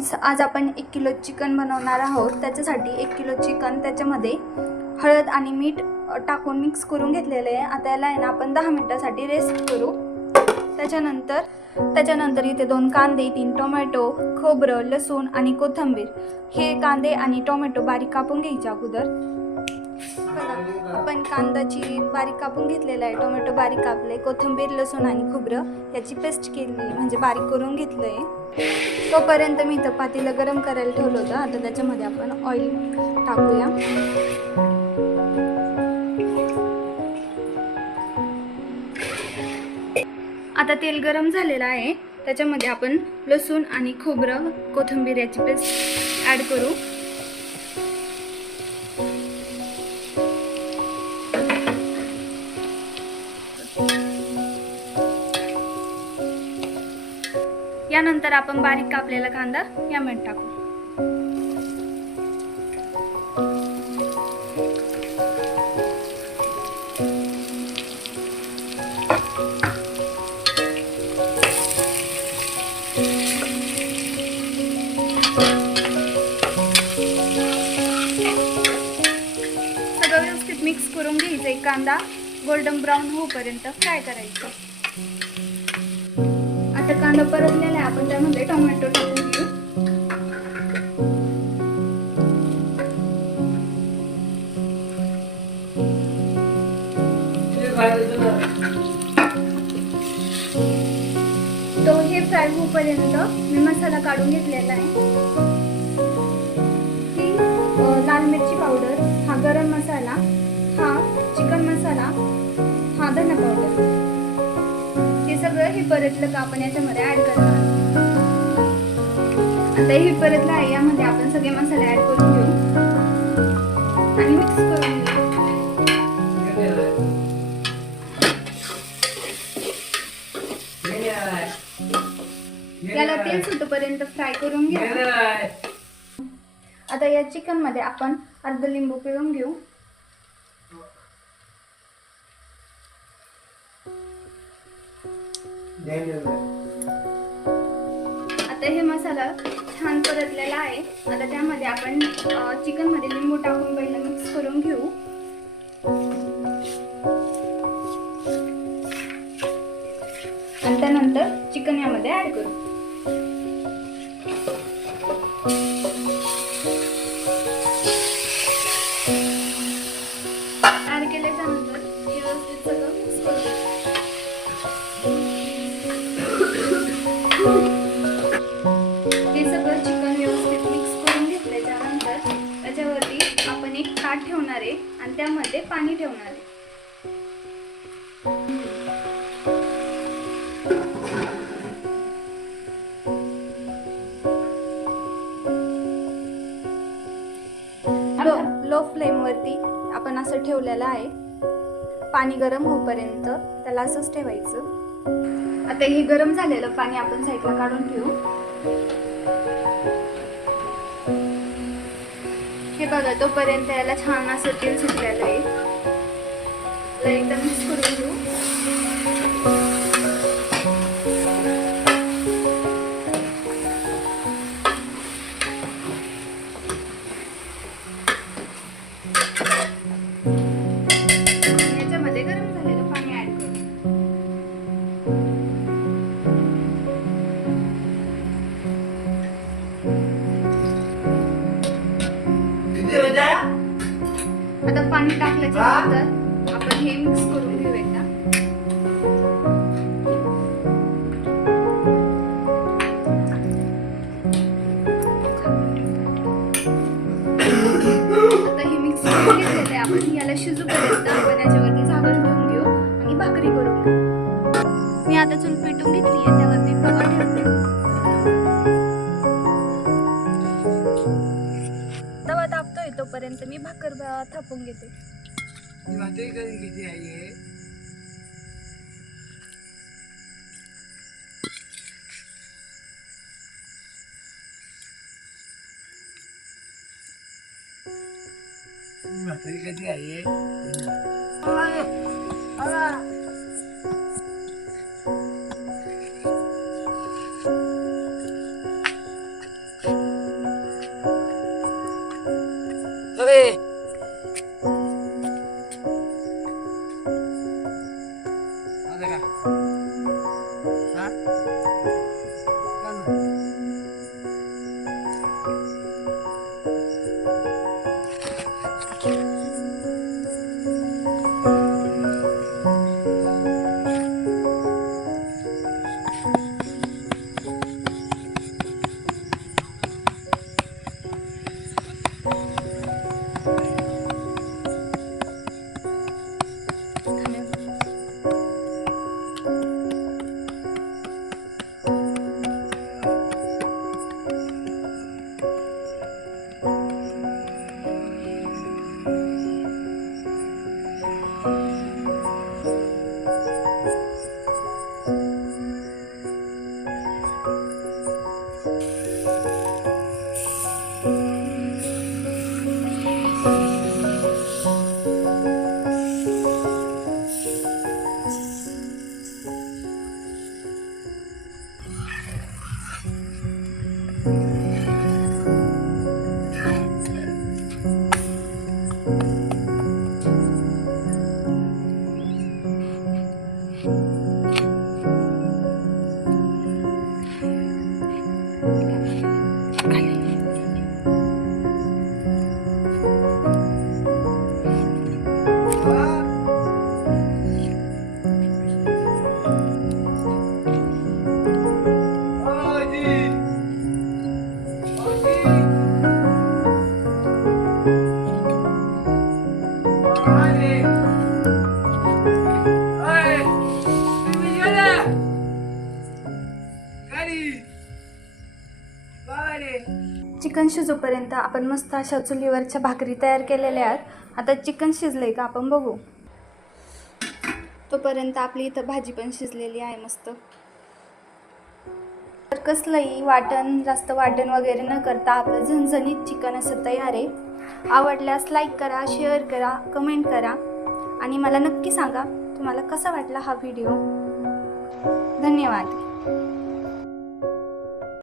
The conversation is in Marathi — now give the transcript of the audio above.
आज आपण 1 किलो चिकन बनवणार आहोत। त्याच्यासाठी 1 किलो चिकन त्याच्यामध्ये हळद आणि मीठ टाकून मिक्स करून घेतलेले आहे। आता याला आहे ना आपण 10 मिनिटांसाठी रेस्ट करू। त्याच्यानंतर इथे 2 कांदे, 3 टोमॅटो, खोबरं, लसूण आणि कोथिंबीर, हे कांदे आणि टोमॅटो बारीक कापून घ्यायचे अगोदर। आपण कांदाची बारीक कापून घेतलेला आहे, टोमॅटो बारीक कापले, कोथिंबीर, लसूण आणि खोबरं याची पेस्ट केली म्हणजे बारीक करून घेतलंय। तोपर्यंत मी इथं पातेलं गरम करायला ठेवलं होतं। आता त्याच्यामध्ये आपण ऑइल टाकूया। आता तेल गरम झालेलं आहे, त्याच्यामध्ये आपण लसूण आणि खोबरं, कोथिंबीर याची पेस्ट ॲड करू। यानंतर आपण बारीक कापलेला कांदा यामध्ये टाकू। सगळं व्यवस्थित मिक्स करून घ्यायचं। कांदा गोल्डन ब्राऊन होईपर्यंत फ्राय करायचं। आता कांदा परतलेला आहे, आपण त्यामध्ये टोमॅटो टाकून घेऊ। तो हे फ्राय होईपर्यंत मी मसाला काढून घेतलेला आहे। ही लाल मिरची पावडर, हा गरम मसाला, हा चिकन मसाला, हा धना पावडर, हे सगळं हे परतलं का आपण याच्यामध्ये ऍड करणार। आता हे परतलं आहे, यामध्ये आपण सगळे मसाले ऍड करून घेऊ आणि मिक्स करून घेऊ। याला तेल सुटेपर्यंत फ्राय करून घेऊ। आता या चिकन मध्ये आपण अर्ध लिंबू पिळून घेऊ। आता हे मसाला छान परतलेला आहे। आता त्यामध्ये आपण चिकन मध्ये लिंबू टाकून पहिला मिक्स करून घेऊ आणि त्यानंतर चिकन यामध्ये ऍड करू। ऍड केल्याच्यानंतर हे व्यवस्थित सगळं मिक्स करू। हे सगळं चिकन व्यवस्थित मिक्स करून घेतल्याच्यानंतर त्याच्यावरती आपण एक ताट ठेवणार आहे आणि त्यामध्ये पाणी ठेवणार आहे। लो फ्लेम वरती आपण असं ठेवलेलं आहे। पाणी गरम होईपर्यंत त्याला असंच ठेवायचं। आता हे गरम झालेलं पाणी आपण साईडला काढून ठेवू। हे बघा, तोपर्यंत याला छान असं तेल सुटलेलं आहे। त्याला एकदम मिक्स करून घेऊ। याच्यामध्ये गरम झालेलं पाणी ऍड करू। आता पाणी टाकल्याच्या नंतर आपण हे मिक्स करून घेऊ एकदा। आता हे मिक्स करून घेतलेलं आहे आपण, याला शिजूपर्यंत आपण याच्यावरती झाकण ठेवून घेऊ आणि भाकरी करून घेऊ। मी आता चूल पेटून घेतली आहे, त्यावरती तवा ठेवते। तवा तापतोय तोपर्यंत मी भाकर थापून घेते। भाकरी करून किती आहे? भाकरी कधी आहे? चिकन शिजोपर्यंत आपण मस्त अशा चुलीवरच्या भाकरी तयार केलेल्या आहेत. आता चिकन शिजलंय का आपण बघू. तोपर्यंत आपली इथं भाजी पण शिजलेली आहे मस्त. तर कसलंही जास्त वाटण वगैरे न करता आपलं झणझणीत चिकन असं तयार आहे. आवडल्यास लाईक करा, शेअर करा, कमेंट करा आणि मला नक्की सांगा तुम्हाला कसा वाटला हा व्हिडिओ. धन्यवाद.